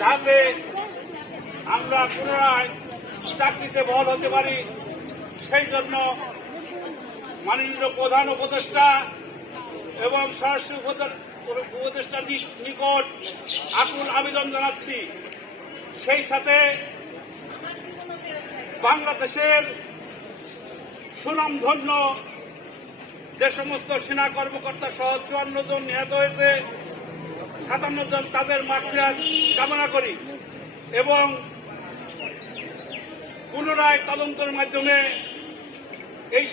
যাতে আমরা পুনরায় চাকরিতে বহাল হতে পারি, সেই জন্য মাননীয় প্রধান উপদেষ্টা এবং স্বরাষ্ট্র উপদেষ্টার নিকট আকুল আবেদন জানাচ্ছি। সেই সাথে বাংলাদেশের সুনামধন্য যে সমস্ত সেনা কর্মকর্তা সহ 54 জন নিহত হয়েছে, 57 জন তাদের মাগফিরাত কামনা করি এবং পুনরায় তদন্তের মাধ্যমে এই